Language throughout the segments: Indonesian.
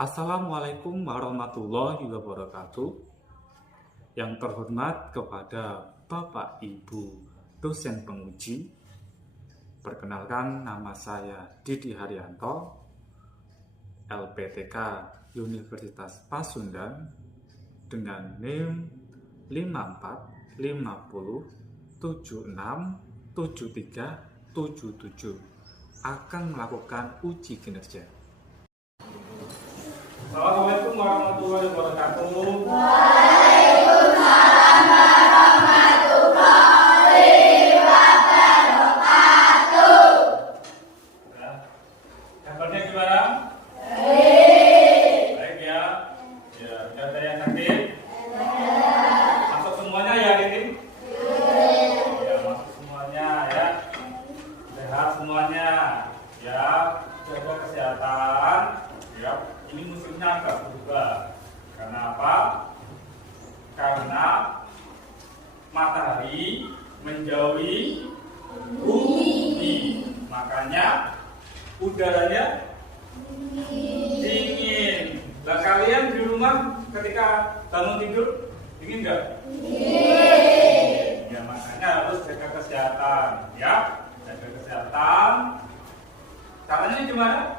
Assalamualaikum warahmatullahi wabarakatuh. Yang terhormat kepada Bapak Ibu dosen penguji, perkenalkan nama saya Didi Haryanto, LPTK Universitas Pasundan dengan NIM 5450767377 akan melakukan uji kinerja. Assalamualaikum warahmatullahi wabarakatuh. Waalaikumsalam warahmatullahi wabarakatuh. Kabarnya gimana? Baik. Baik ya. Ya, sudah ada yang sakit? Masuk semuanya ya ini? Ya, masuk semuanya ya. Sehat semuanya. Ya, jaga kesehatan. Ya, ini musimnya agak berubah. Karena apa? Karena matahari menjauhi bumi. Makanya udaranya dingin. Nah, kalian di rumah ketika bangun tidur dingin nggak? Ya, makanya harus jaga kesehatan. Ya, jaga kesehatan. Caranya gimana?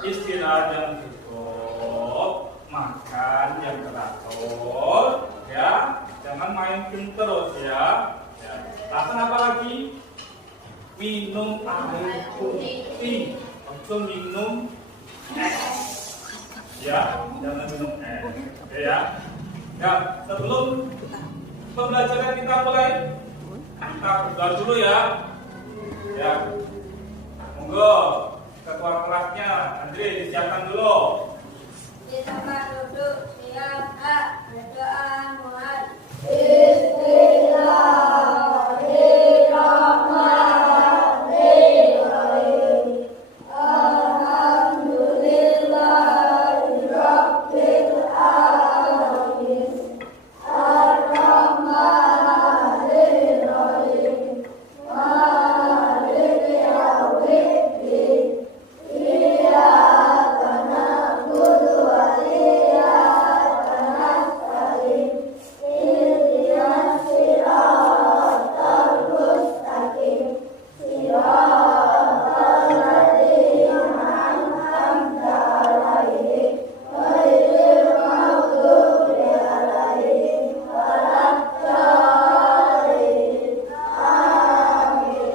Istirahat yang cukup, makan yang teratur, ya, jangan main game terus ya. Langsung apa lagi? Minum air putih, langsung minum es, ya, jangan minum es, oke ya. Ya, sebelum pembelajaran kita mulai, kita berdoa dulu ya. Ya, monggo. Ketua kelasnya, Andre, disiapkan dulu. Di tempat duduk siap, berdoa mulai. Bismillahirrahmanirrahim. Alhamdulillahirabbil alamin. Ar-Rahmanir Rahim. Maliki yaumiddin. Iyyaka na'budu wa iyyaka nasta'in. Ihdinas siratal mustaqim. Siratal ladzina an'amta 'alaihim ghairil maghdubi 'alaihim waladdallin. Amin.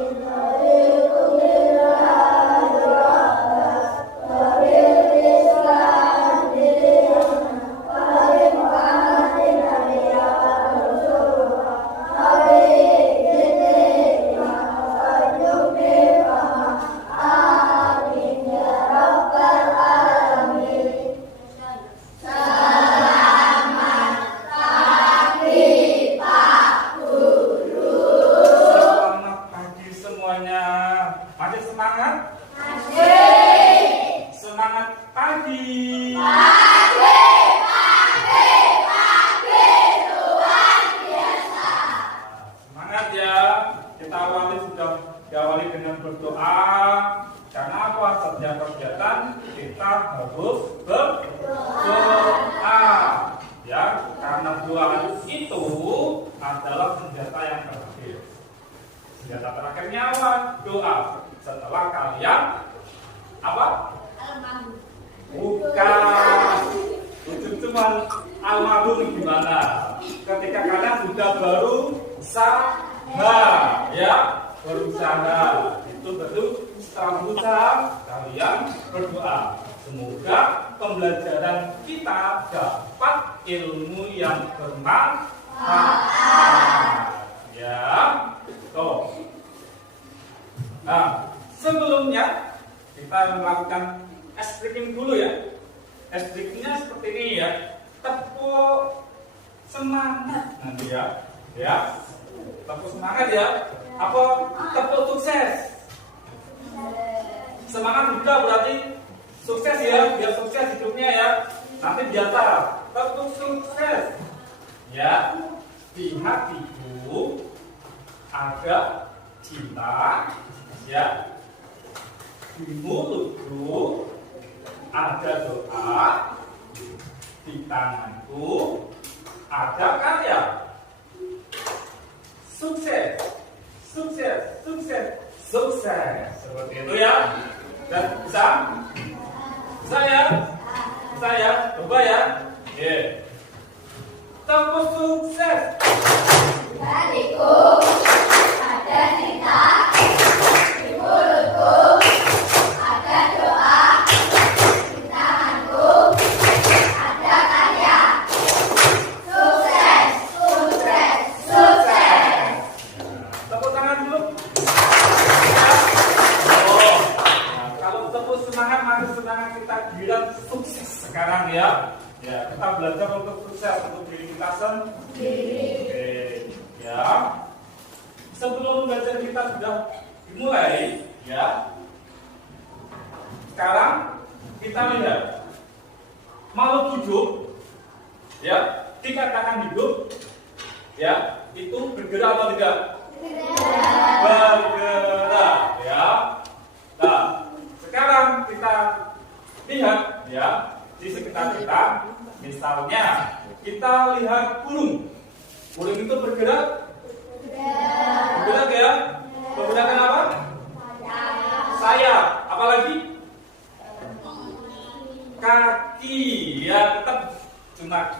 Selamat pagi semuanya. Masih semangat? Semangat pagi. Semangat ya. Kita awali sudah diawali dengan berdoa. Karena apa? Setiap kegiatan kita harus berdoa. Ya, karena doa itu adalah senjata yang terakhir. Senjata terakhirnya apa? Doa. Setelah kalian apa? Bukan. Itu cuma almarhum gimana? Ketika kalian sudah berusaha, ya, berusaha. Itu betul. Setelah berusaha, kalian berdoa. Semoga pembelajaran kita dapat ilmu yang bermanfaat. Ya, tuh. Nah, sebelumnya kita melakukan es breaking dulu ya. Es breakingnya seperti ini ya. Tepuk semangat nanti ya. Ya, tepuk semangat ya. Apa? Tepuk sukses. Semangat juga berarti sukses ya. Biar sukses hidupnya ya. Nanti biasa. Tepuk sukses. Ya, di hatiku ada cinta, ya, di mulutku ada doa, di tanganku ada karya. Sukses, sukses, sukses, sukses. Seperti itu ya. Dan bisa? Saya coba ya. Tepuk sukses. Hatiku ada cerita, di mulutku ada doa, di tanganku ada karya. Sukses, sukses, sukses. Tepuk tangan dulu. Oh, nah, kalau tepuk semangat, maka semangat kita bilang sukses sekarang ya. Ya, kita belajar untuk sukses untuk diri kita sendiri. Oke, ya. Sebelum belajar kita sudah dimulai, ya. Sekarang kita lihat makhluk hidup, ya, dikatakan hidup, ya, itu bergerak atau tidak? Bergerak, ya. Nah, sekarang kita lihat, ya, di sekitar kita. Misalnya, kita lihat burung. Burung itu bergerak? Bergerak ya? Menggunakan apa? Sayap. Apalagi? Kaki. Ya, tetap cuma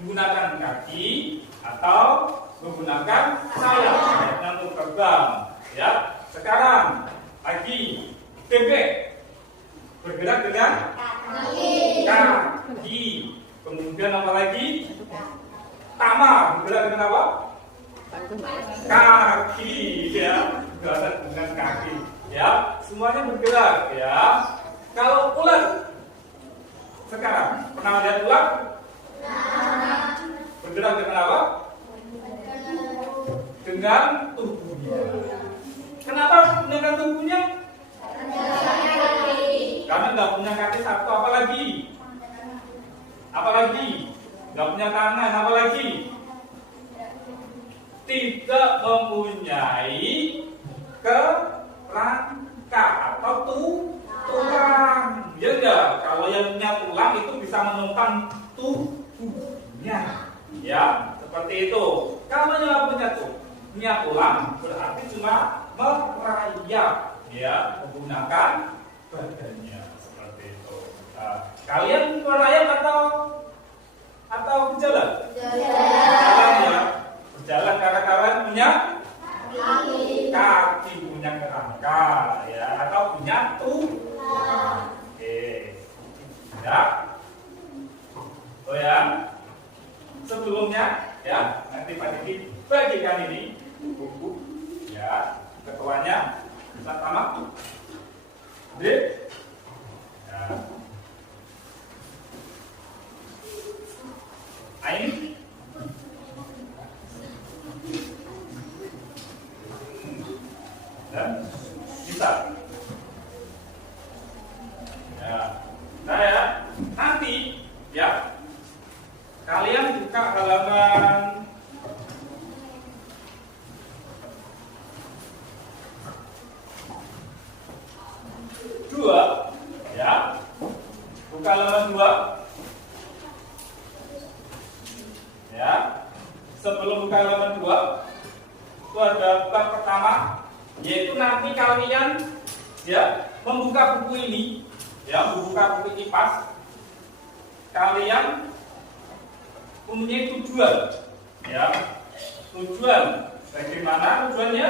menggunakan kaki atau menggunakan sayap untuk terbang. Ya. Sekarang lagi bebek bergerak dengan kaki. Kemudian apa lagi? Tama bergerak dengan apa? Kaki, ya, bergerak dengan kaki, ya, semuanya bergerak, ya. Kalau ular, sekarang pernah lihat ular? Bergerak dengan apa? Dengan tubuhnya. Kenapa dengan tubuhnya? Karena nggak punya kaki satu, apalagi? Apalagi? Nggak punya tangan, apalagi? Tidak mempunyai kerangka atau tulang. Ya enggak? Kalau yang punya tulang itu bisa menopang tubuhnya. Ya, seperti itu. Kalau yang punya tulang berarti cuma merayap, ya, menggunakan badannya seperti itu. Nah, kalian merayap atau berjalan? Berjalan ya. Berjalan karena kalian punya kaki, punya kerangka, ya, atau punya tulang. Oke, ya. Oh ya. Sebelumnya, ya, nanti Pak Diki bagikan ini buku, ya, ketuanya sama. D. Ya. Ini dan bisa, ya. Nah ya, nanti ya kalian buka halaman 2, ya, buka halaman 2. Ya, sebelum buka halaman 2 itu ada bab pertama, yaitu nanti kalian, ya, membuka buku ini, ya, membuka buku IPAS. Kalian mempunyai tujuan, ya, tujuan. Bagaimana tujuannya?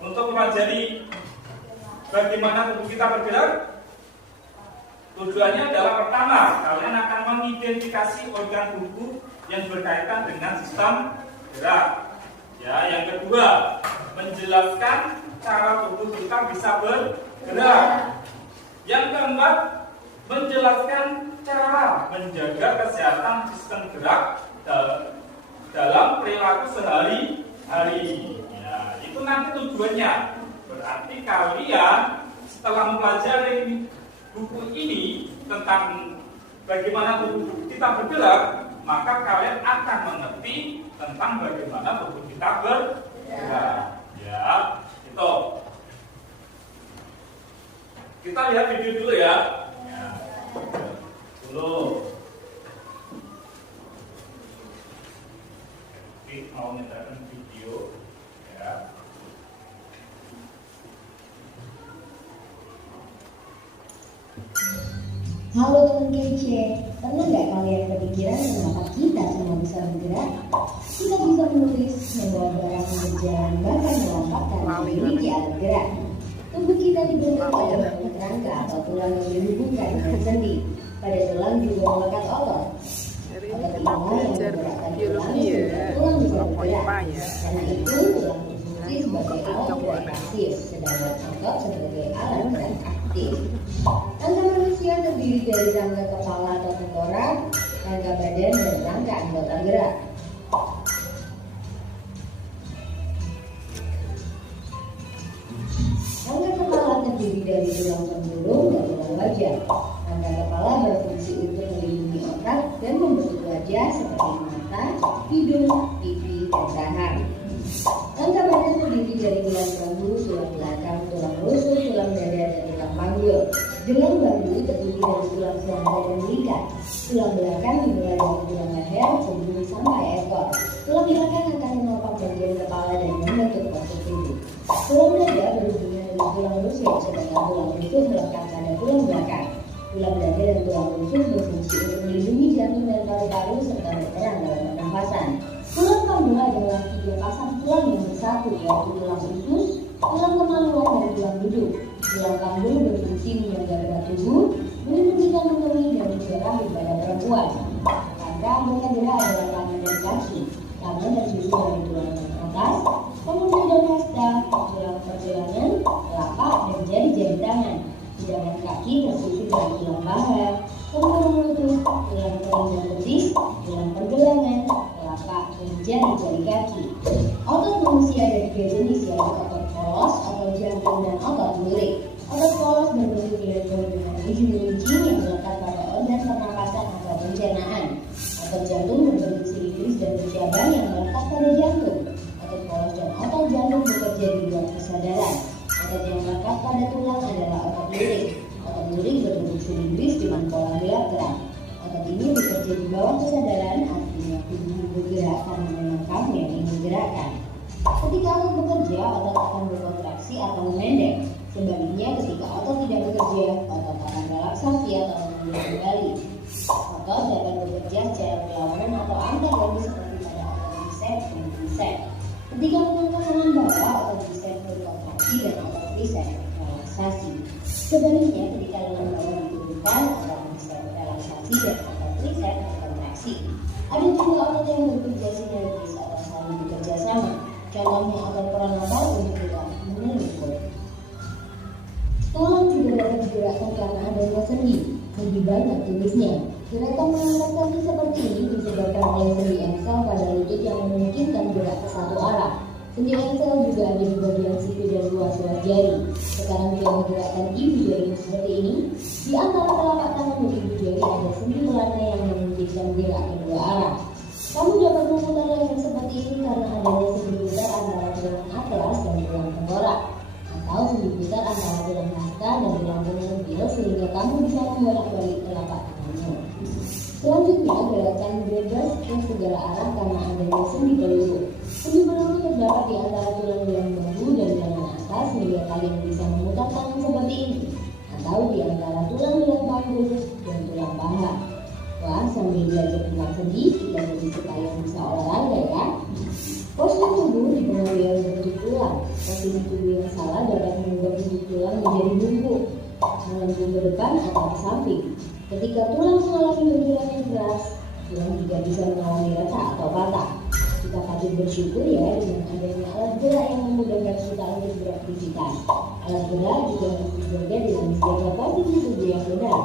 Untuk mempelajari bagaimana tubuh kita bergerak. Tujuannya adalah pertama, kalian akan mengidentifikasi organ tubuh yang berkaitan dengan sistem gerak. Ya, yang kedua, menjelaskan cara tubuh kita bisa bergerak. Yang keempat, menjelaskan cara menjaga kesehatan sistem gerak dalam perilaku sehari-hari. Ya, itu nanti tujuannya. Berarti kalian setelah mempelajari buku ini tentang bagaimana tubuh kita bergerak, maka kalian akan mengerti tentang bagaimana tubuh kita bergerak. Ya, itu. Kita lihat video dulu ya. Dulu. Oke, mau nyatakan video ya. Halo teman kece, pernah nggak kalian kepikiran mengapa kita semua bisa bergerak? Kita bisa menulis, membawa barang, berjalan, bahkan melompat karena memiliki alat gerak. Tubuh kita dibentuk pada bentuk rangka atau tulang yang dihubungkan dengan sendi. Pada tulang juga melekat otot. Otot inilah yang menggerakkan tulang sehingga tulang bisa bergerak. Karena itu tulang berfungsi sebagai alat gerak pasif, sedangkan otot sebagai alat gerak aktif. Rangka manusia terdiri dari rangka kepala atau tengkorak, rangka badan, dan rangka anggota gerak. Rangka kepala terdiri dari tulang tempurung dan tulang wajah. Rangka kepala berfungsi untuk melindungi otak dan membentuk wajah seperti mata, hidung, pipi, dan rahang. Rangka badan terdiri dari tulang bahu, tulang belakang, tulang rusuk, tulang dada, dan tulang panggul. Tulang bahu terdiri dari tulang selangka dan belikat. Tulang belakang dimulai dari tulang leher, punggung sampai ekor. Tulang belakang akan menopang bagian kepala dan membentuk postur tubuh. Tulang dada berhubungan dengan tulang rusuk, sedangkan tulang rusuk melekat pada tulang belakang. Tulang dada dan tulang rusuk berfungsi untuk melindungi jantung dan paru-paru serta berperan dalam pernafasan. Tulang panggul adalah 3 pasang tulang yang bersatu, yaitu tulang usus, tulang kemaluan, dan tulang duduk. Tulang panggul berfungsi menyangga berat tubuh, melindungi jantung kemih, dan juga rahim pada perempuan. Rangka anggota gerak adalah tangan dan kaki. Tangan tersusun dari tulang atas, pengunci dan hasta, tulang pergelangan, telapak, dan jari-jari tangan. Sedangkan kaki tersusun dari tulang paha, tempurung lutut, tulang kering dan betis, tulang pergelangan, telapak, dan jari-jari kaki. Otot manusia ada 3 jenis, yaitu otot polos, otot jantung, dan otot lirik. Otot polos berbentuk elektron dengan ujung runcing yang melekat pada organ pernapasan atau pencernaan. Otot jantung berbentuk silindris dan bercabang yang melekat pada jantung. Otot polos dan otot jantung bekerja di luar kesadaran. Otot yang melekat pada tulang adalah otot lirik. Otot lirik berbentuk silindris dengan pola gerak. Otot ini bekerja di bawah kesadaran, artinya tubuh bergerak karena memang kamu yang ingin menggerakkan. Ketika otot bekerja, otot akan berkontraksi atau memendek. Sebaliknya, ketika otot tidak bekerja, otot akan relaksasi atau mengulang kembali. Otot dapat bekerja secara berlawanan atau antar lagi seperti pada otot bicep dan tricep. Ketika mengangkat tangan bawah, otot bicep berkontraksi dan otot tricep relaksasi. Sebaliknya, ketika lengan bawah diturunkan, otot bicep relaksasi dan otot tricep berkontraksi. Ada juga otot yang bekerja sinergis atau saling bekerja sama. Contohnya otot pronator untuk gerak menelungkup. Tulang juga dapat digerakkan karena adanya sendi. Lebih banyak jenisnya. Gerakan mengangkat kaki seperti ini disebabkan oleh sendi engsel pada lutut yang memungkinkan gerak ke satu arah. Sendi engsel juga ada di bagian siku dan ruas-ruas jari. Sekarang jika menggerakkan ibu jari seperti ini, di antara telapak tangan dan ibu jari ada sendi belana yang memungkinkan gerak kedua arah. Kamu dapat memutar leher seperti ini karena adanya sendi putar antara tulang atlas dan tulang tengkorak, atau sendi putar antara tulang hasta dan tulang penyentil sehingga kamu bisa membolak-balik telapak tanganmu. Selanjutnya, gerakan bebas ke segala arah karena adanya sendi peluru. Sendi peluru terdapat di antara tulang bahu dan lengan atas sehingga kalian bisa memutar tangan seperti ini, atau di antara tulang panggul dan tulang paha. Wah, sambil belajar tentang sendi, kita jadi supaya bisa olahraga ya. Postur tubuh dipengaruhi oleh bentuk tulang. Posisi tubuh yang salah dapat mengubah bentuk tulang menjadi bungkuk, melengkung ke depan atau ke samping. Ketika tulang mengalami benturan yang keras, tulang juga bisa mengalami retak atau patah. Kita patut bersyukur ya dengan adanya alat gerak yang memudahkan kita untuk beraktivitas. Alat gerak juga harus dijaga dengan menjaga posisi tubuh yang benar.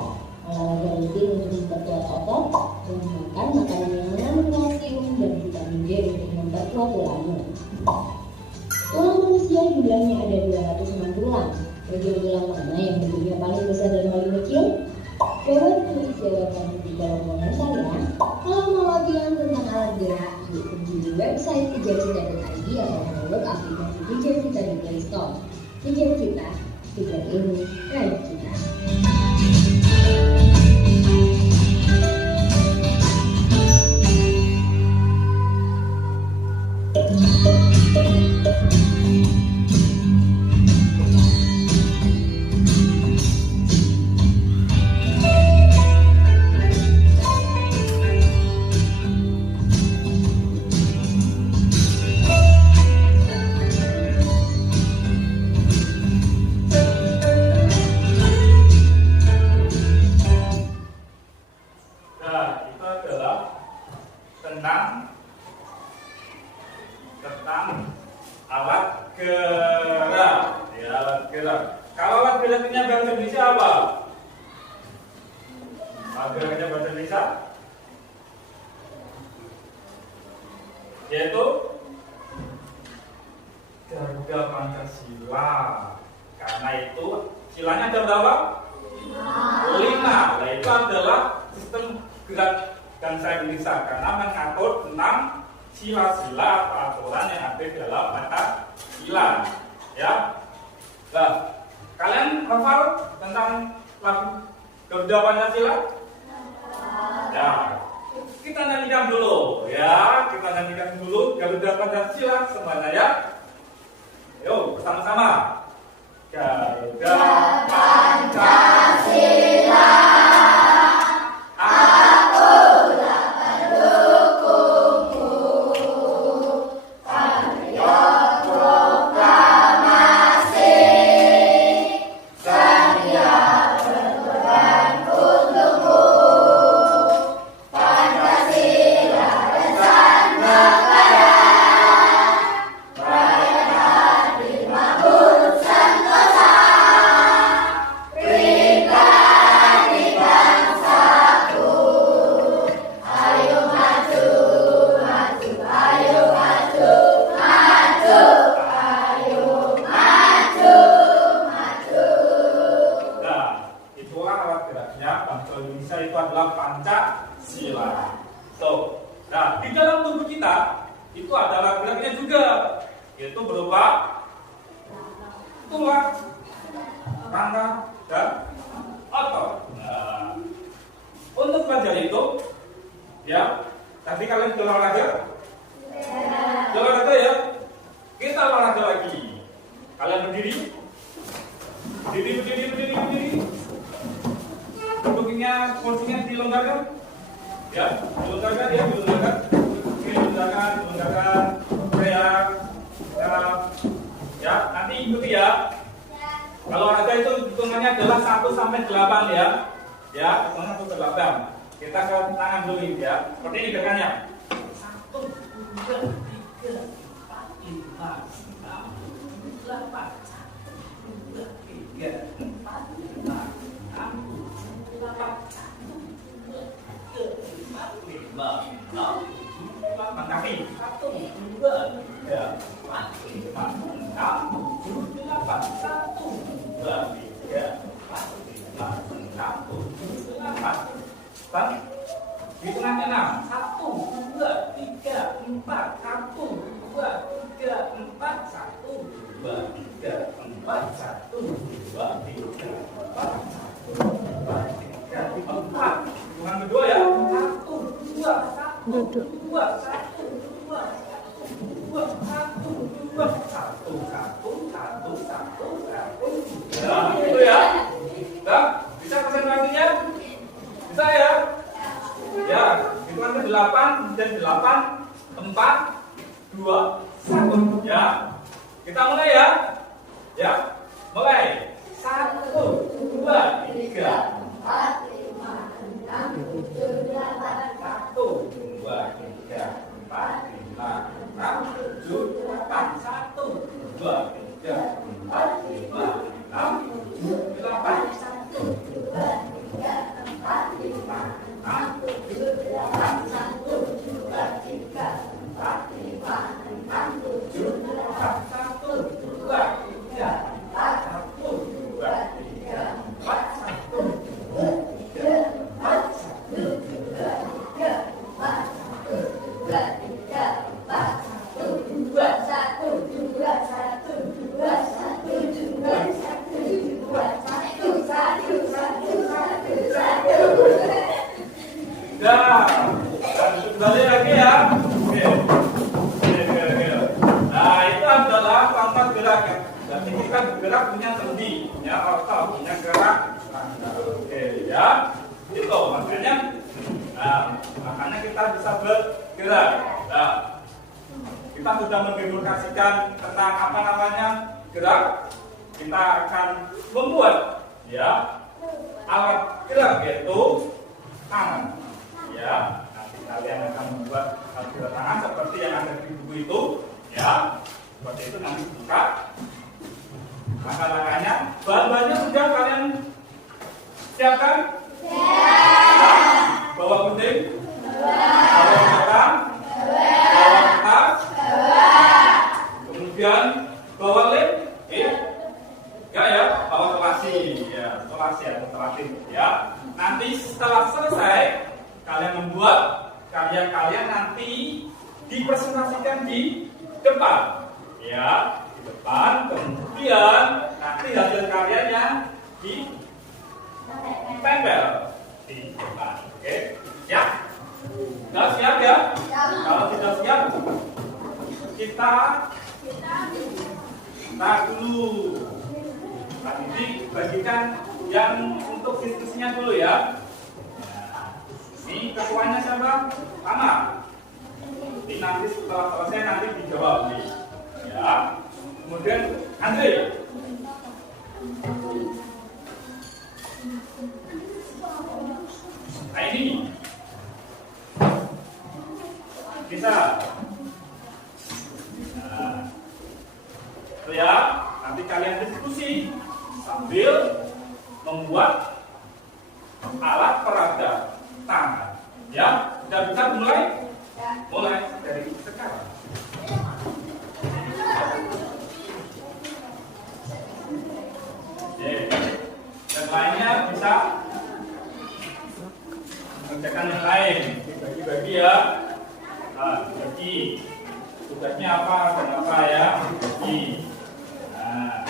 Olahraga rutin untuk memperkuat otot, dan makan makanan yang mengandung kalsium dan vitamin D untuk memperkuat tulangmu. Tulang manusia jumlahnya ada 206 tulang. Bagian tulang mana yang bentuknya paling besar dan paling kecil? Coba tulis jawabannya di kolom komentar ya. Kalau mau latihan tentang alat gerak, yuk kunjungi website kejarcita.id atau download aplikasi Kejar Cita di Play Store. Kejar Cita, Sekian ini dari kita. Nah, itu adalah tentang alat gerak. Ya, alat gerak. Kalau alat geraknya bahasa Indonesia apa? Alat geraknya bahasa Indonesia yaitu Garuda Pancasila. Karena itu silanya ada berapa? 5. Nah, itu adalah sistem gerak bangsa Indonesia karena mengatur tentang sila-sila atau aturan yang ada di dalam Pancasila. Ya. Nah, kalian hafal tentang lagu Garuda Pancasila? Ya. Kita nyanyikan dulu, ya. Kita nyanyikan dulu Garuda Pancasila semuanya ya. Yuk, bersama-sama. Garuda Pancasila, aku dapat mendukungmu. Patriot proklamasi, sedia berkorban untukmu. Pancasila pesan negara, rakyat adil makmur sentosa. Pribadi bangsaku, ayo maju, maju, ayo maju, maju, ayo maju, maju. Nah, itulah alat geraknya bangsa Indonesia itu adalah Pancasila. So, nah di dalam tubuh kita itu ada alat geraknya juga, yaitu berupa tulang, rangka, dan otot. Nah, untuk belajar itu, ya, tadi kalian sudah olahraga, ya, kita olahraga lagi. Kalian berdiri. Berdiri. Duduknya, kursinya dilonggarkan. Ya, dilonggarkan. Ya, nanti ikuti ya. Kalau olahraga itu hitungannya adalah 1 sampai 8 ya. Ya, hitungannya 1 sampai 8. Kita ke tangan dulu ya. Seperti ini gerakannya. 1, 2, 3, 4, 5, 6, 8. 1, 2, 3, 4, 5, 6, 8. 8 kaki. 1, 2, 3, 4, 5, 6, 7, 8. 1, 2, 3, 4, 5, 6, 7, 8. Dan hitungannya 6. 1, 2, 3, 4. 1, 2, 3, 4. 1, 2, 3, 4. 1, 2, 3, 4. 1, 2, 3, 4. Hitungan kedua ya. 1, 2, 1, 2, 1, 2, 1, 2, 1, 2, 1, 1. Nah, gitu ya. Nah, bisa konsentrasinya? Bisa ya? Ya, hitungan ke 8 dan 8, 4, 2, 1. Ya. Kita mulai ya. Ya. Mulai. 1, 2, 3, 4, 5, 6, 7, 8. 1, 2, 3, 4, 5, 6, 7, 8. 1, 2, 3, 4, 5, 6, 7, 8. 1, 2, 3, 4, 5, 6, 7, 8. 1, 2, 3, 4, 5, 6, 7, 8. 1, punya otot, punya gerak. Oke ya, itu makanya kita bisa bergerak. Nah, kita sudah mendemokrasikan tentang apa namanya gerak. Kita akan membuat ya alat gerak yaitu tangan. Ya, nanti kalian akan membuat alat gerak tangan seperti yang ada di buku itu. Ya, seperti itu nanti buka. Langkah-langkahnya, bahan-bahannya sudah kalian siapkan? Siap. Bawa gunting? Bawa belakang? Bawa kertas? Kemudian bawa lem? Enggak ya, bawa telasi ya, telasi ya. Nanti setelah selesai kalian membuat karya kalian nanti dipresentasikan di depan ya, di depan. Kemudian nanti hasil karyanya ditempel di depan. Oke, siap? Sudah siap ya? Kalau tidak siap, kita tarik dulu. Tadi dibagikan yang untuk diskusinya dulu ya. Ini ketuanya siapa? Sama. Ini nanti setelah selesai nanti dijawab nih. Ya. Kemudian Andre. Nah ini bisa. Nah, itu ya. Nanti kalian diskusi sambil membuat alat peraga tangan. Ya, sudah bisa mulai? Mulai dari sekarang. Oke. Dan lainnya bisa mengerjakan yang lain. Dibagi-bagi ya. Nah, dibagi. Tugasnya apa dan apa ya? Dibagi. Nah.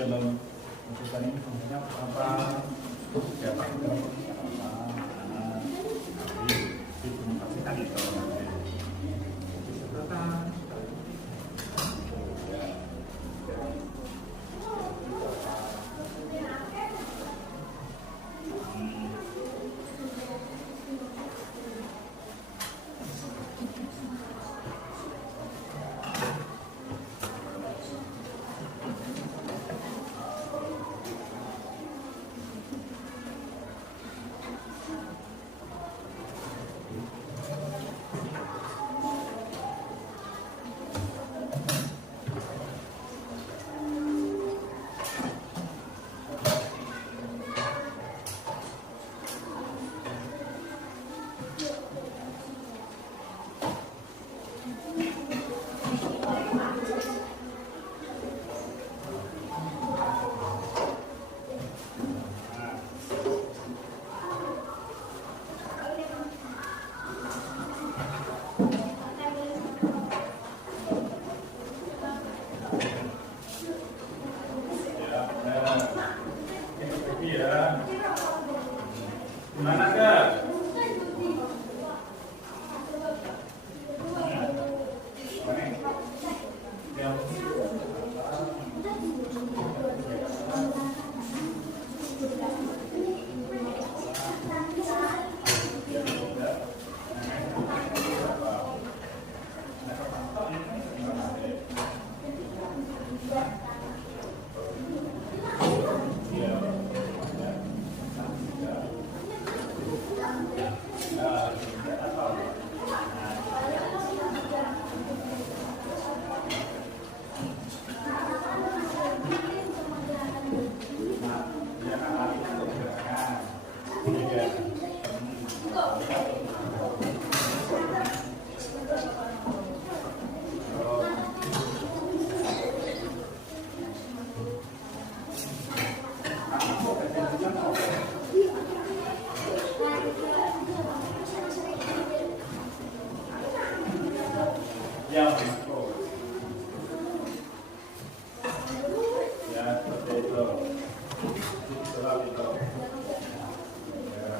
Dalam keputusan ini fungsinya apa? Siapa yang dalam fungsi apa? Nanti dikomunikasikan itu. Ya, betul. Ya, seperti itu. Itulah itu. Ya.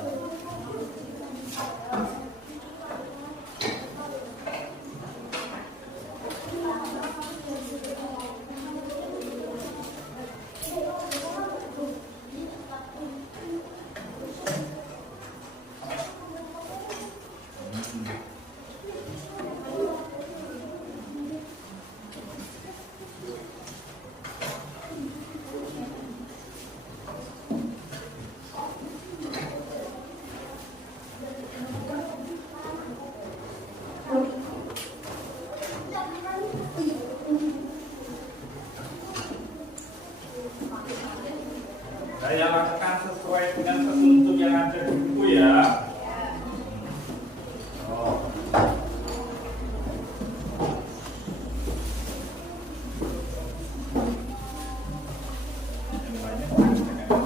Saya lakukan sesuai dengan petunjuk yang ada di buku ya. Oh. Yang lainnya dengan ini.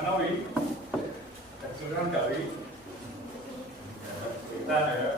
Mana Wi? Kesulitan nggak Wi? Ya, kita ya.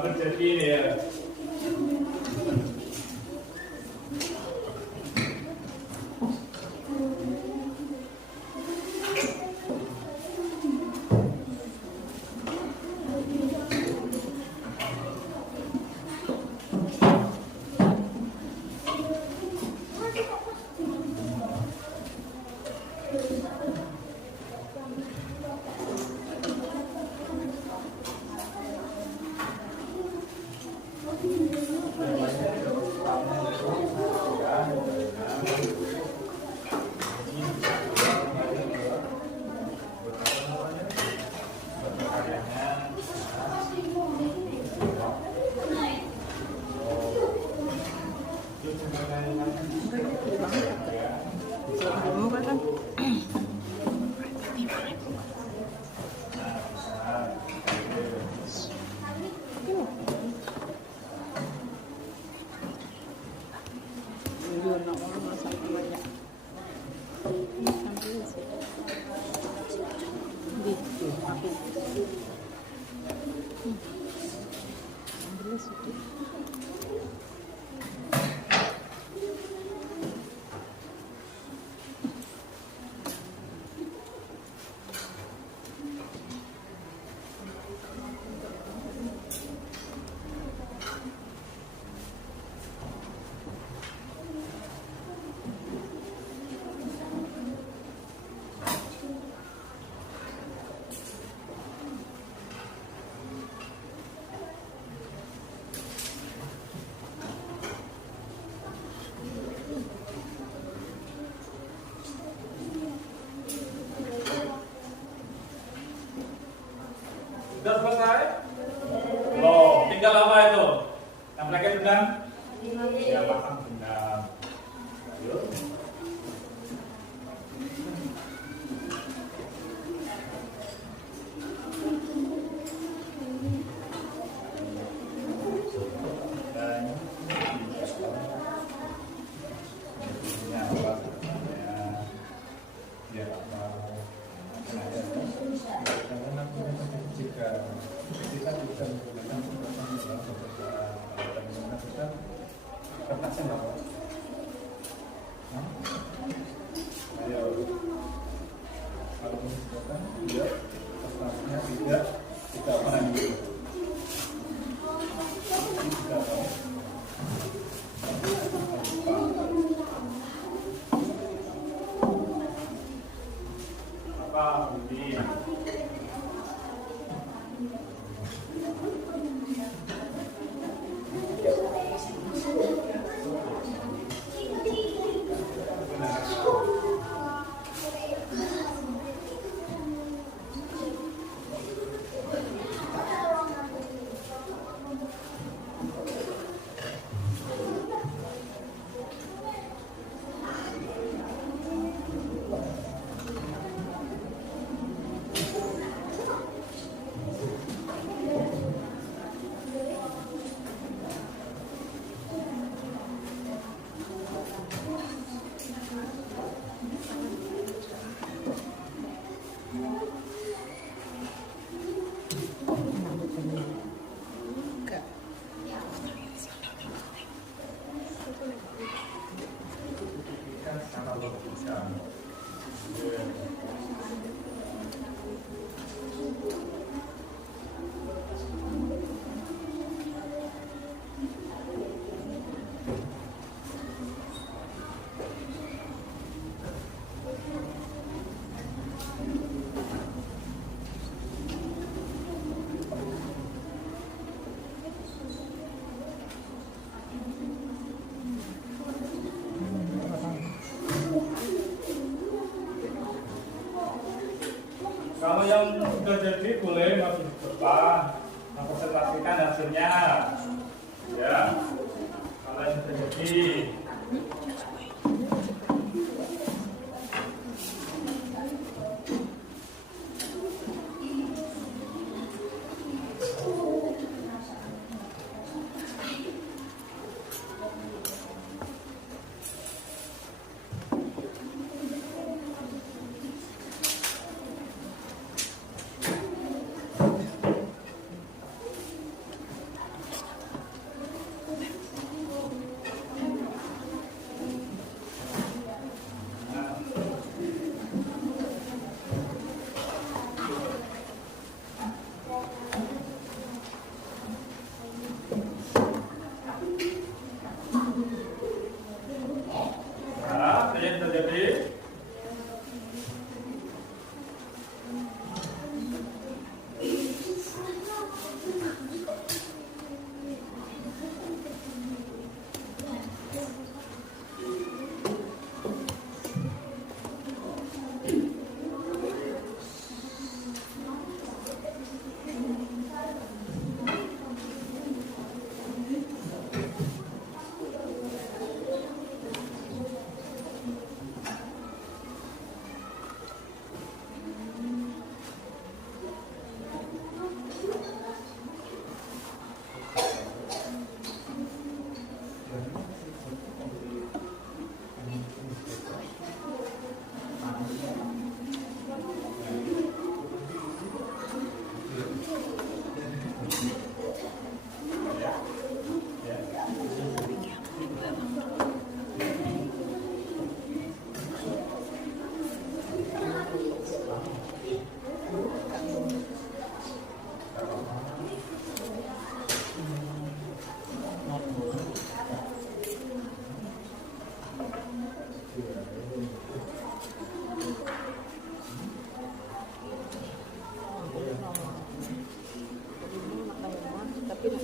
terjadi ini ya. Sudah selesai? Loh, tinggal apa itu? Yang pakai benang? Ya, pasang benang. Ayo. Kita bisa menggunakan beberapa kertasnya nggak apa? Ayo, kalau misalkan tidak, kertasnya tidak, kita apa lagi? Kita tahu. Apa Budi? Kalau yang sudah jadi boleh masuk di depan, presentasikan hasilnya, ya. Kalau yang sudah jadi.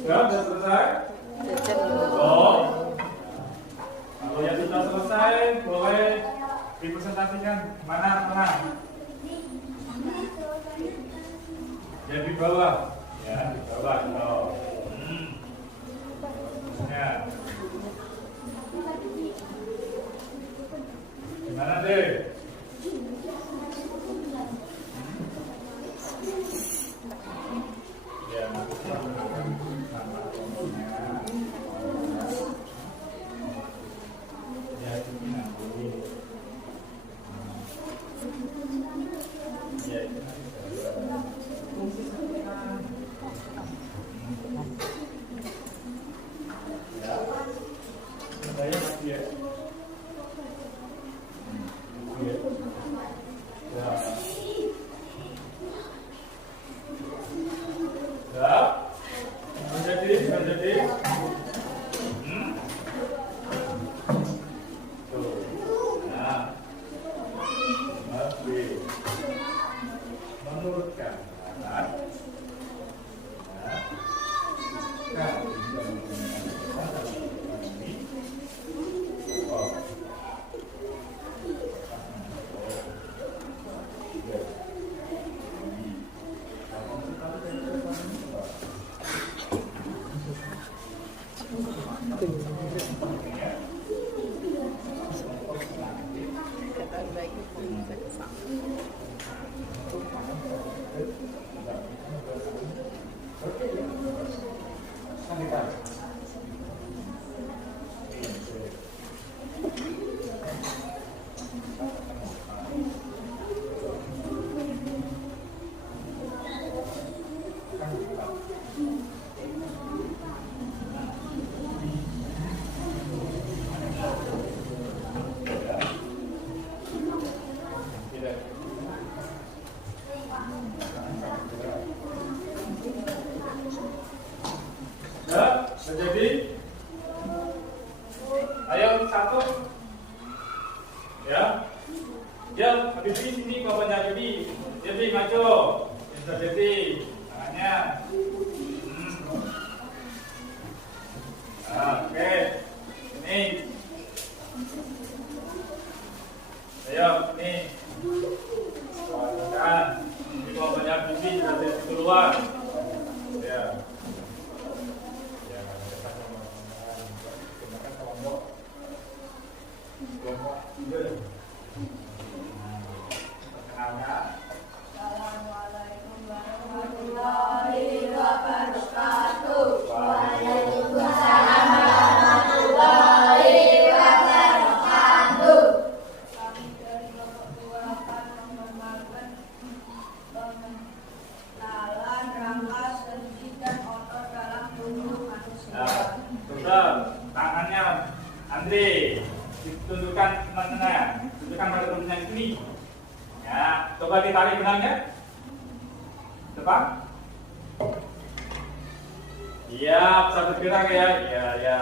Sudah selesai? Oh. Kalau yang sudah selesai, boleh dipresentasikan mana teman? Ya di bawah. Ya di bawah. Oh. Ya. Gimana deh? Ya, sama kelompoknya. Ya, itu nanti. Ya, itu ya. Saya masih ya. Ya. Ya. Menjadi. Tuh. Nah. Masih. Menurutkan. Nah. Nah. Oh. Ya, menjadi. Ayo satu. Ya. Ya, Habibie sini bapaknya Habibie. Jadi maju. Sudah jadi tangannya. Oke. Ini. Ayo, ini. Silakan. Ini bapaknya Habibie sudah jadi keluar. Ya. Assalamualaikum warahmatullahi wabarakatuh. Waalaikumsalam warahmatullahi wabarakatuh. Kami dari Bapak Tua akan memperkenalkan pengenalan rangka sendi dan otot dalam tubuh manusia. Betul. Tangannya Andre ditunjukkan tengah-tengah. Tunjukkan pada temannya ini. Ya, coba ditarik benangnya. Depan. Iya, bisa bergerak ya. Iya, ya.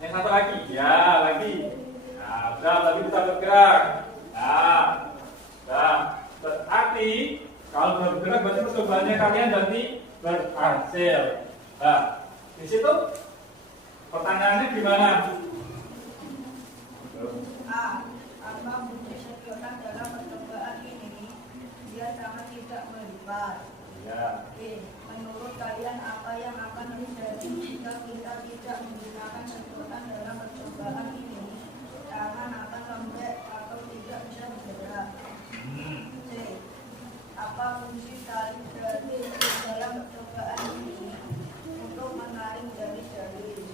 Yang satu lagi. Ya, lagi. Nah, sudah tadi bisa bergerak. Nah, sudah. Berarti kalau sudah bergerak berarti percobaannya kalian berarti berhasil. Nah, di situ pertanyaannya gimana? Apa bukti sekitar dalam percobaan ini? Dia sangat tidak melipat. Ya. Menurut kalian apa yang akan terjadi jika kita tidak menggunakan sentuhan dalam percobaan ini? Tangan akan lembek atau tidak bisa bergerak. C. Apa fungsi tali jari dalam percobaan ini? Untuk menarik jari-jari.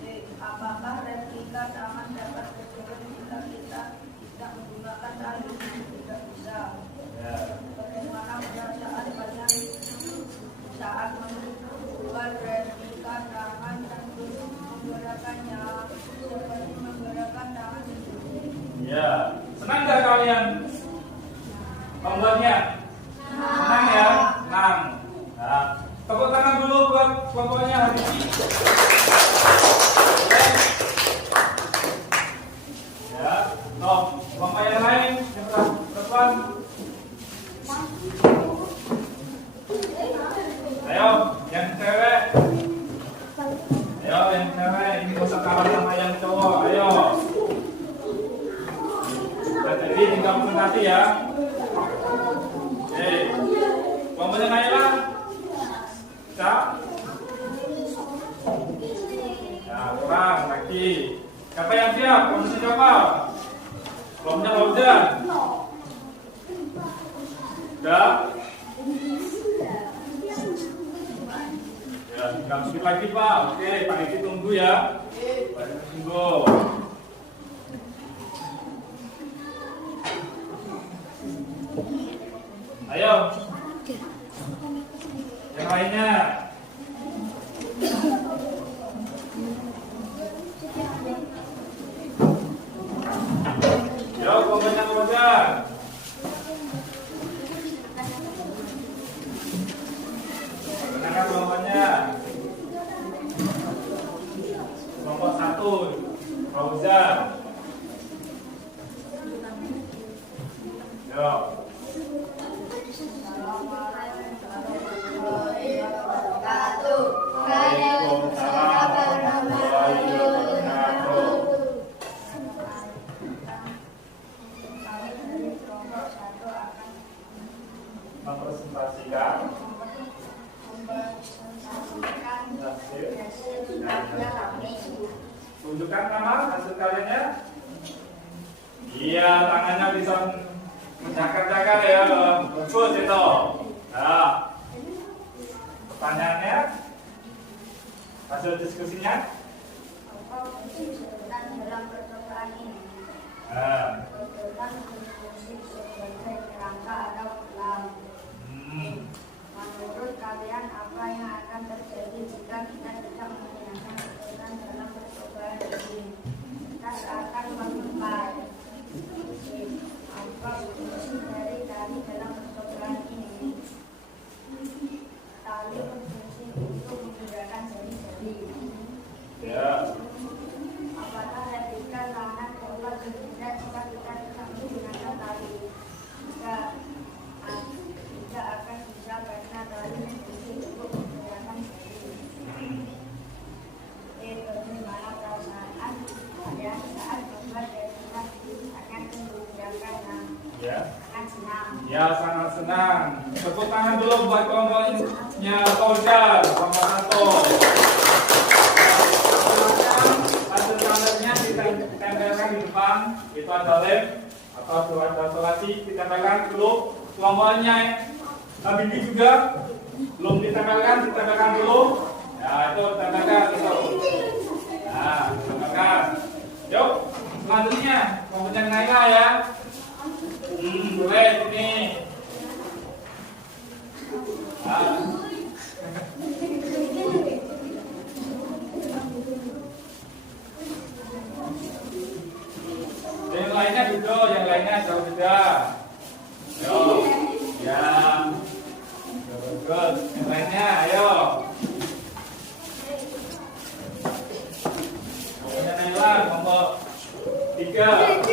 D. Apakah replika tangan dapat bergerak jika kita tidak menggunakan tali? Pembuatnya menang ya, menang. Nah, tepuk tangan dulu buat kelompoknya hari ini. Oke. Ya, toh kelompok yang lain yang depan. Ayo, yang cewek. Ayo, yang cewek. Ini gak usah kalah sama yang cowok. Ayo. Jadi tinggal presentasi ya. Oke. Kelompoknya Naila. Cak. Nah, kurang lagi. Siapa yang siap? Kelompoknya siapa? Kelompoknya Fauzan. Sudah. Ya, tinggal sedikit lagi Pak. Oke, Pak Edi tunggu ya. Pak Edi tunggu. Ayo. Yang lainnya. Yo, kelompoknya Fauzan. Perkenalkan kelompoknya. Kelompok 1 Fauzan. Yo. Waalaikumsalam warahmatullahi wabarakatuh. Mempresentasikan hasil. Tunjukkan nama hasil karyanya. Iya, tangannya bisa menjaga-jaga ya. Bagus itu. Nah, pertanyaannya, hasil diskusinya. Apa kesulitan dalam percobaan ini? Kesulitan berfungsi sebagai kerangka atau pelang. Menurut kalian apa yang akan terjadi jika kita tidak menggunakan kesulitan dalam percobaan ini? Kita akan mengempat. Apa fungsi dari tali dalam percobaan ini? Tali berfungsi untuk menggerakkan jari-jari. Ya. Apakah replika tangan dapat bergerak jika kita tidak menggunakan tali? Tidak akan bisa karena tali berfungsi untuk menggerakkan jari. Bagaimana perasaan kalian saat membuat replika sangat menggunakan Ya. sangat senang? Ya, sangat senang. Tepuk tangan dulu buat kelompoknya Fauzan, kelompok 1. Hasil standarnya ditempelkan di depan. Itu ada lem atau ada isolasi. Ditempelkan dulu. Kelompoknya Habibie juga belum ditempelkan dulu. Ya, itu ditempelkan itu. Nah, ditempelkan. Yuk, selanjutnya kelompoknya Naila ya. Boleh ini. Yang lainnya duduk, yang lainnya jauh beda. Yo, ya, bagus. Yang lainnya, ayo. Pokoknya Naila, kelompok 3.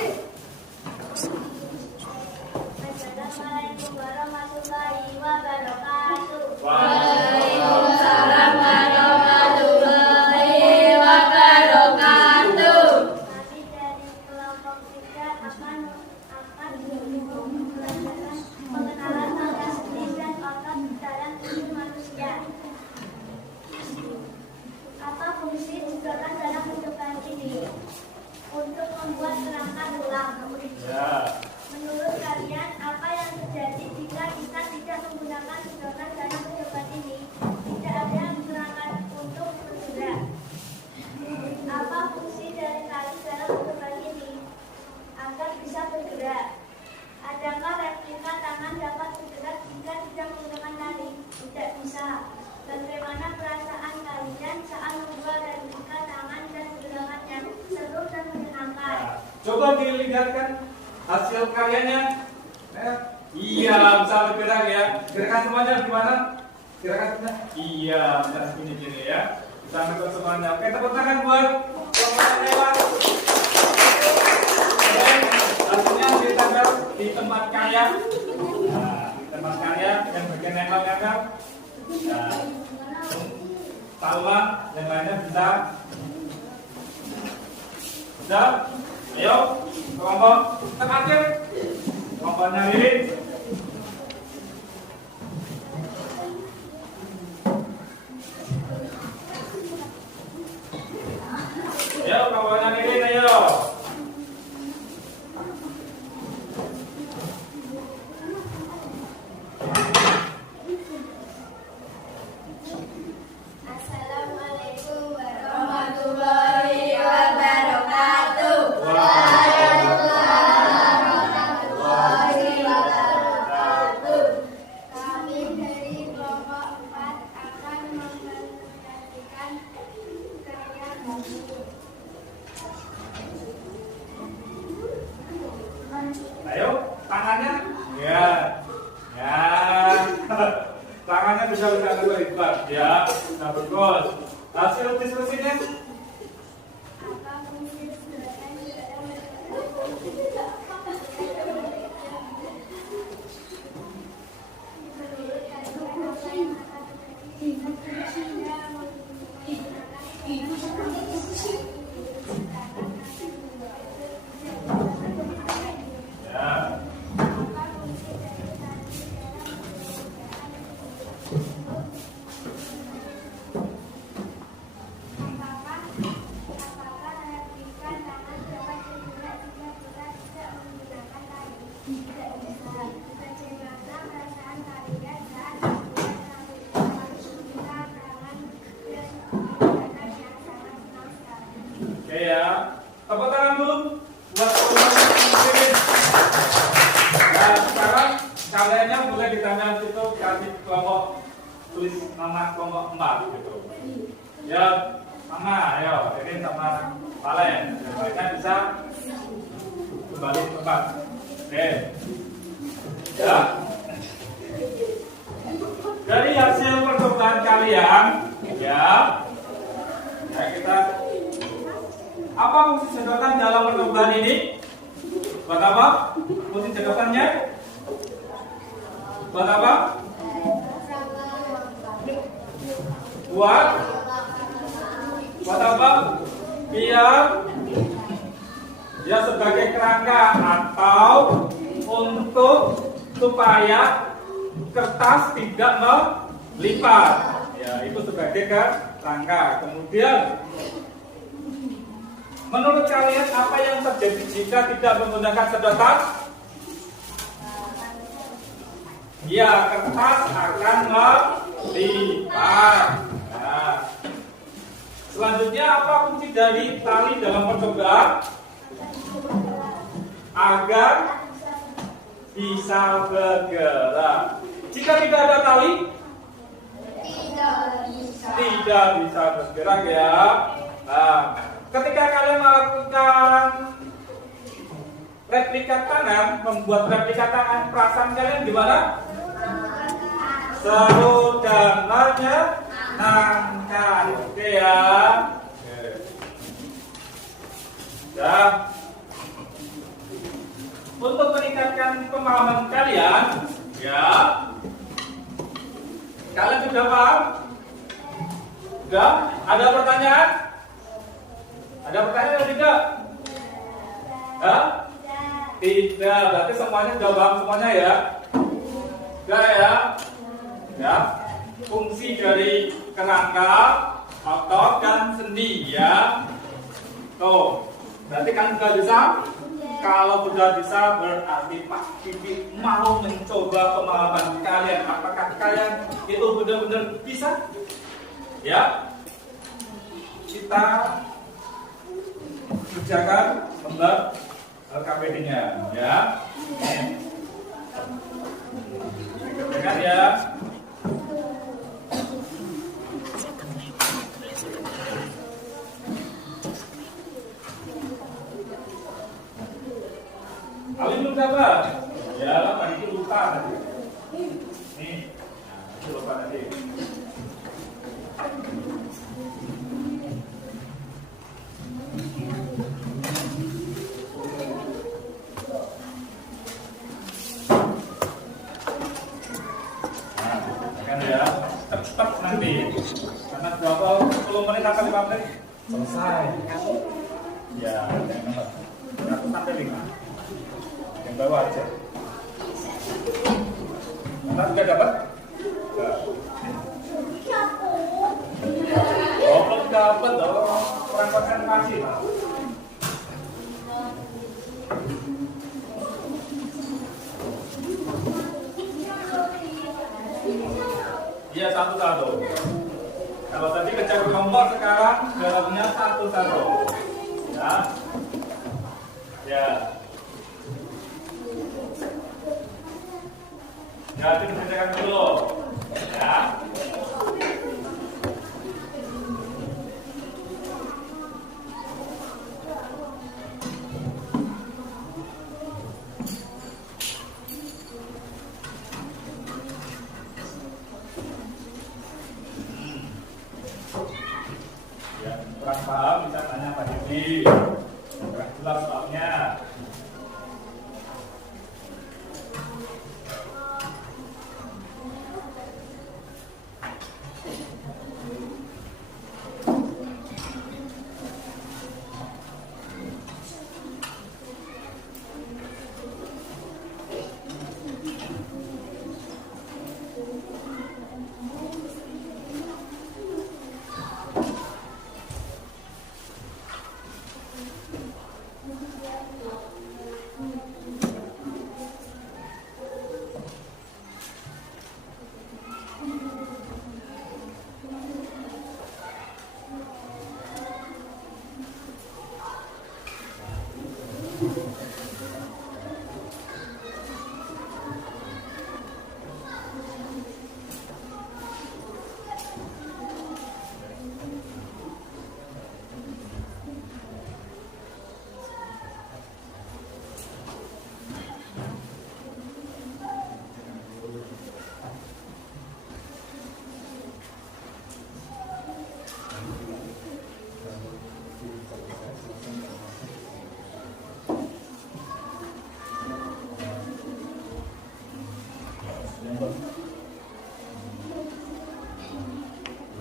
Assalamualaikum warahmatullahi wabarakatuh. Waalaikumsalam warahmatullahi wabarakatuh. Kami dari kelompok 3 akan belajar pengenalan tanda seni dan otot dalam tubuh manusia. Apa fungsi gugatan dalam percobaan ini? Untuk membuat kerangka tulang. Ya. Menurut kalian, apa yang terjadi jika kita tidak menggunakan sedotan dalam percobaan ini? Tidak ada gerakan untuk bergerak. Apa fungsi dari tali dalam percobaan ini? Agar bisa bergerak. Adakah replika tangan dapat bergerak jika tidak menggunakan tali? Tidak bisa. Bagaimana perasaan kalian saat membuat replika tangan dan gerakan yang seru dan menyenangkan? Coba dilihatkan hasil karyanya. Iya, bisa bergerak ya. Gerakan semuanya gimana? Gerakan semuanya? Iya, bisa segini-gini ya. Bisa ngikut semuanya. Oke, tepuk tangan buat kelompok hewan. Oke, hasilnya ditempel di tempat karya. Nah, di tempat karya yang bagian nempel-nempel. Nah, Salma yang lainnya bisa. Sudah? Ayo, kelompok terakhir. Kelompoknya Ririn. Ayo, kelompoknya Ririn, ayo. Assalamualaikum warahmatullahi wabarakatuh. Kami dari kelompok 4 akan mempresentasikan karya kami. Ayo, tangannya. Ya. Ya. Tangannya bisa lebar. Ya, nah bagus. Hasil diskusinya. Apa fungsi sedotan Ya. Apakah replika tangan dapat bergerak jika kita tidak menggunakan tali? Tidak bisa. Bagaimana perasaan kalian saat melihat replika tangan dan menggunakan yang sangat senang sekali? Oke ya. Tepuk tangan dulu buat teman-teman. Nah, sekarang kaliannya boleh ditanya situ kasih kelompok tulis nama kelompok 4 gitu. Ya, sama, ayo, ini sama Valen. Mereka bisa kembali ke tempat. Oke. Ya. Dari hasil percobaan kalian, ya kita apa fungsi sedotan dalam percobaan ini? Buat apa? Fungsi sedotannya? Buat apa? Buat apa? Biar ya sebagai kerangka atau untuk supaya kertas tidak melipat. Ya, itu sebagai kerangka. Kemudian menurut kalian apa yang terjadi jika tidak menggunakan sedotan? Ya, kertas akan melipat. Nah, selanjutnya apa fungsi dari tali dalam percobaan? Agar bisa bergerak. Jika tidak ada tali, tidak bisa bergerak ya. Nah, ketika kalian melakukan replika tangan, membuat replika tangan, perasaan kalian gimana? Seru dan menyenangkan. Oke ya. Ya. Untuk meningkatkan pemahaman kalian, ya. Kalian sudah paham? Sudah? Ada pertanyaan? Ada pertanyaan atau tidak? Hah? Tidak, berarti semuanya sudah paham semuanya ya? Sudah ya? Ya. Fungsi dari kerangka, otot dan sendi ya. Tuh, berarti kan sudah bisa? Kalau sudah bisa berarti Pak Kiki mau mencoba pemahaman kalian. Apakah kalian itu benar-benar bisa? Ya, kita kerjakan lembar KPD-nya, ya. Kerjakan ya. Alin belum dapat? Ya, itu lupa tadi. Nih, itu lupa tadi. Kan ya, cepat nanti. Karena berapa 10 menit atau 5 menit selesai. Ya, yang nomor 1 sampai 5. Yang bawah aja. Anak juga dapat? Oh, belum dapat dong. Kurang konsentrasi lah. Iya, satu-satu. Kalau tadi kejar kelompok, sekarang dalamnya satu-satu. Ya. Ya. Ya, dikerjakan dulu. Ya. Yang kurang paham bisa tanya Pak Didi. Kurang jelas soalnya.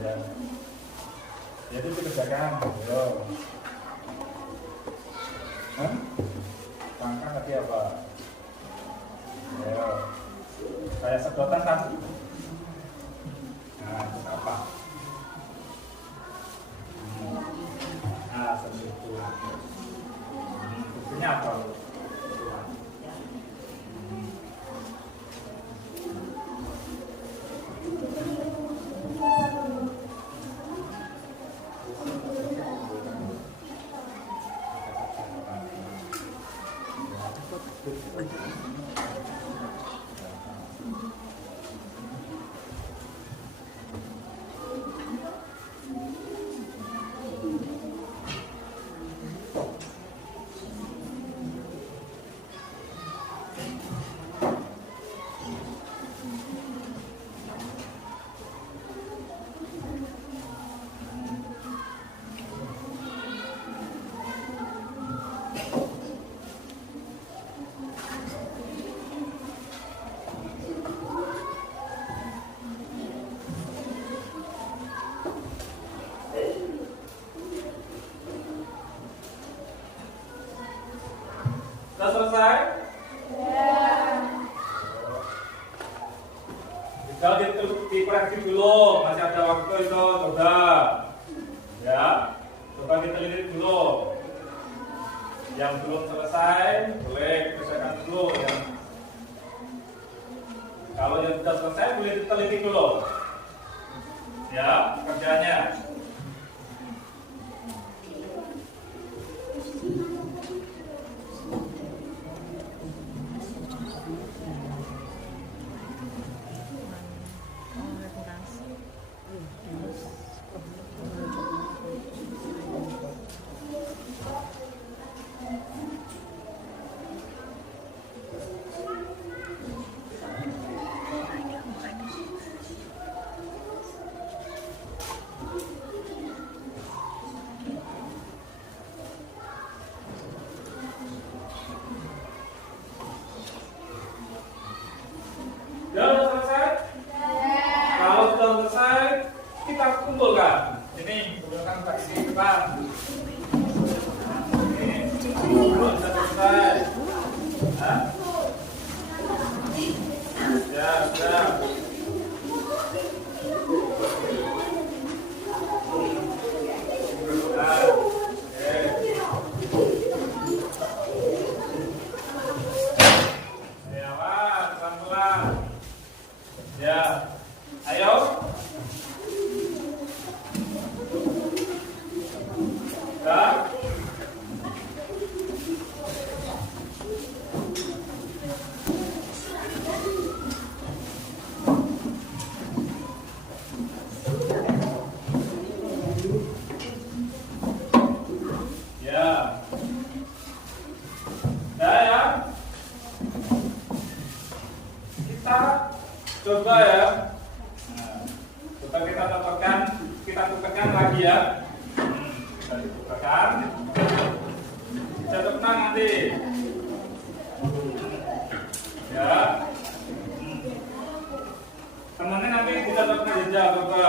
Ya. Jadi dikerjakan. Yo. Hah? Pangkang tadi apa? Yo. Kayak sedotan kan? Nah, itu apa? Nah, seperti itu. Buktinya apa? Sudah selesai? Ya. Bisa dikoreksi dulu, masih ada waktu itu, coba. Ya, coba diteliti dulu. Yang belum selesai, boleh kerjakan dulu. Kalau yang sudah selesai, boleh diteliti dulu. Ya, kerjanya. Ya, sudah. Nah, oke. Ya, Pak, pelan-pelan. Ya, ayo. Ya. Ya. Ya. Kita coba ya. Nah, coba kita tukarkan lagi ya. Kita tukarkan. Jatuh tenang nanti. Ya. Temannya nanti kita tukar jejak coba.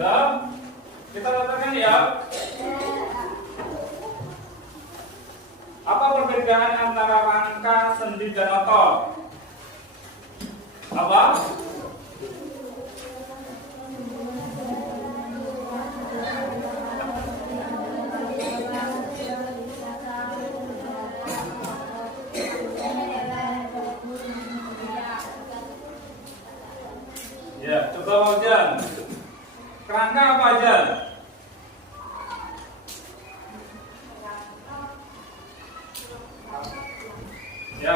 Ya, kita katakan ya. Apa perbedaan antara rangka, sendi, dan otot? Apa? Ya, coba Wajan. Kerangka apa aja? Ya,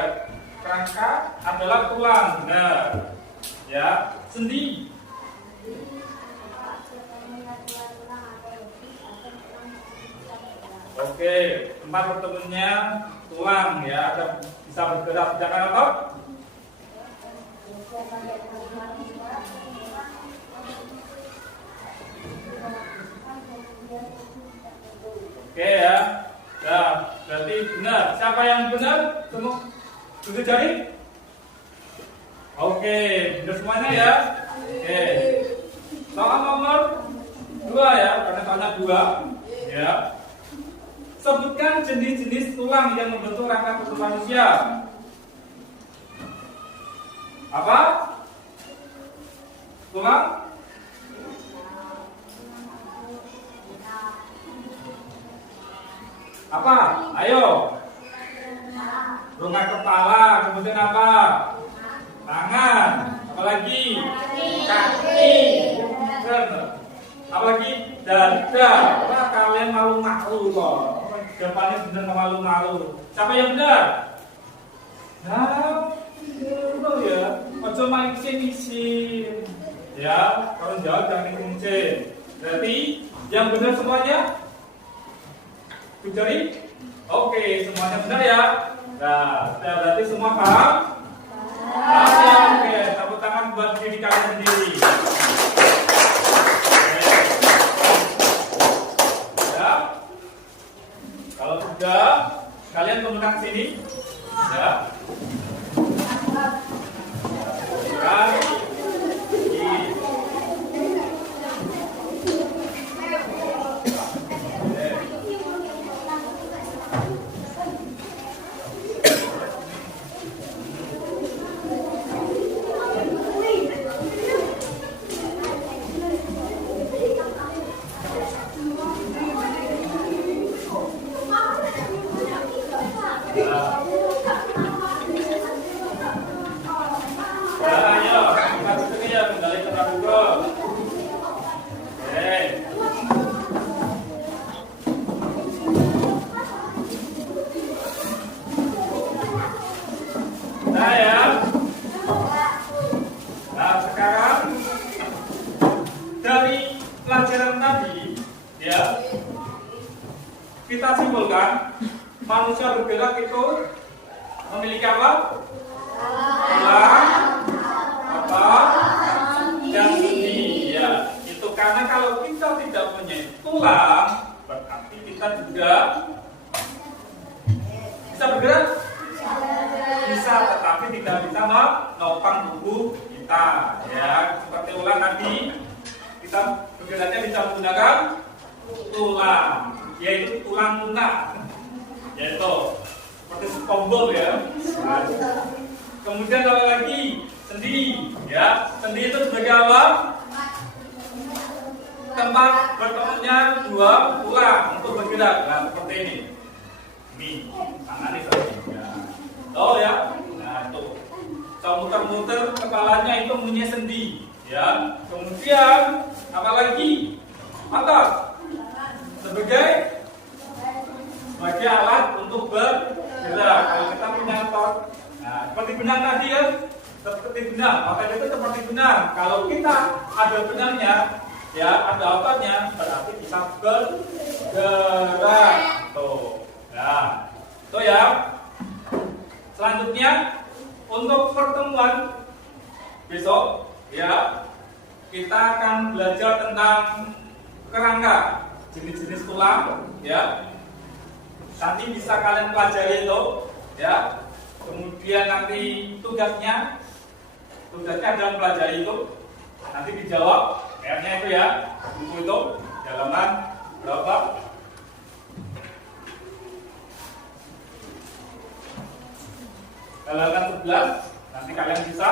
kerangka adalah tulang, benar. Ya, sendi. Oke, tempat bertemunya tulang ya, ada bisa bergerak sedangkan otot. Oke ya, nah, berarti benar. Siapa yang benar? Semua tunjuk jari. Oke, benar semuanya ya. Oke, soal nomor 2 ya, karena soalnya 2 ya. Sebutkan jenis-jenis tulang yang membentuk rangka tubuh manusia. Apa? Tulang? Apa? Ayo. Rumah kepala, kemudian apa? Tangan. Apalagi? Kaki. Apalagi? Dada. Wah, kalian malu-malu kok. Jawabannya benar malu-malu. Siapa yang benar? Nah, itu ya. Ojo main isin-isin. Ya, kalau jawab jangan isin. Berarti yang benar semuanya? Jari? Oke, semuanya benar ya. Nah, berarti semua paham? Oke, tepuk tangan buat diri kalian sendiri. Ya. Kalau sudah, kalian tundukkan sini. Ya. Kita simpulkan manusia bergerak itu memiliki apa? Tulang, otot, dan sendi. Ya, itu karena kalau kita tidak punya tulang, berarti kita juga bisa bergerak. Bisa, tetapi tidak bisa menopang tubuh kita. Ya, seperti ulang tadi, kita bergeraknya bisa menggunakan tulang, yaitu tulang lunak, yaitu seperti SpongeBob ya. Kemudian kalau lagi sendi, ya, sendi itu sebagai apa? Tempat bertemunya dua tulang untuk bergerak. Nah, seperti ini. Ini tangan ini tadi. Ya. Oh ya. Nah, itu. Kalau muter-muter kepalanya itu punya sendi, ya. Kemudian apalagi? Otot sebagai alat untuk bergerak. Kalau kita punya otot, nah, seperti benang tadi ya, seperti benang. Otot itu seperti benang. Kalau kita ada benangnya, ya, ada ototnya, berarti bisa bergerak. Tuh, nah, itu ya. Selanjutnya untuk pertemuan besok, ya, kita akan belajar tentang kerangka, jenis-jenis tulang, ya. Nanti bisa kalian pelajari itu, ya. Kemudian nanti tugasnya adalah pelajari itu. Nanti dijawab PR-nya itu ya, buku itu halaman berapa? Halaman 11. Nanti kalian bisa,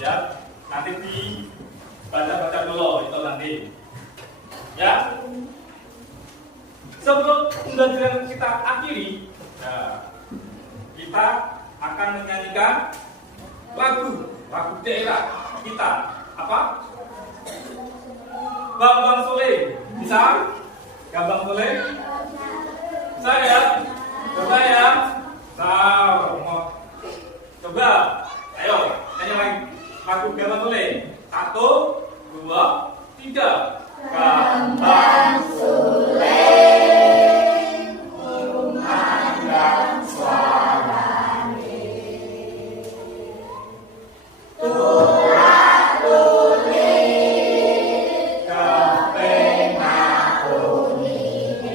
ya. Nanti dibaca-baca dulu itu nanti. Ya, sebelum pembelajaran kita akhiri, ya, kita akan menyanyikan lagu daerah kita. Apa? Bambang Sule, bisa? Bambang Sule? Saya, coba ya. Coba, ayo, nyanyi lagi lagu Bambang Sule. 1, 2, 3. Bambang Sule, kumandang suarane, tulah-tulih kepenak unine,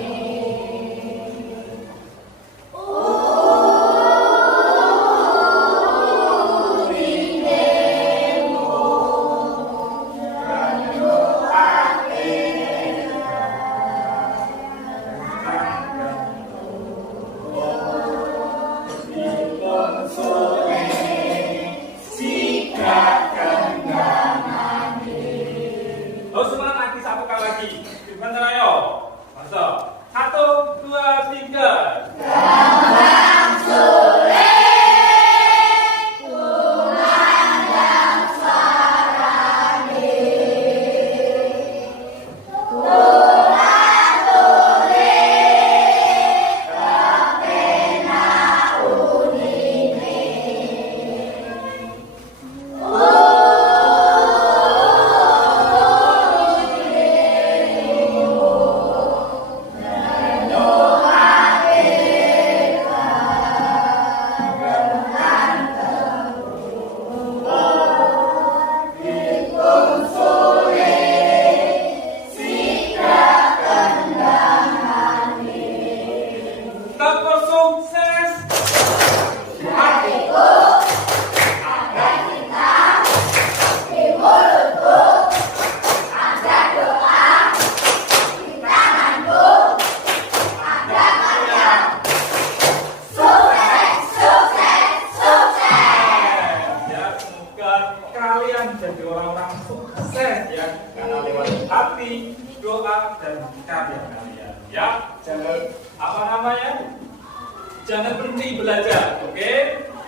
jangan berhenti belajar, oke?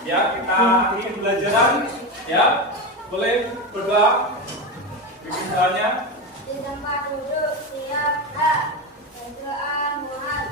Ya, kita akhiri pembelajaran, ya. Boleh berdoa, bikin doanya. Di tempat duduk siap, berdoa Muhammad.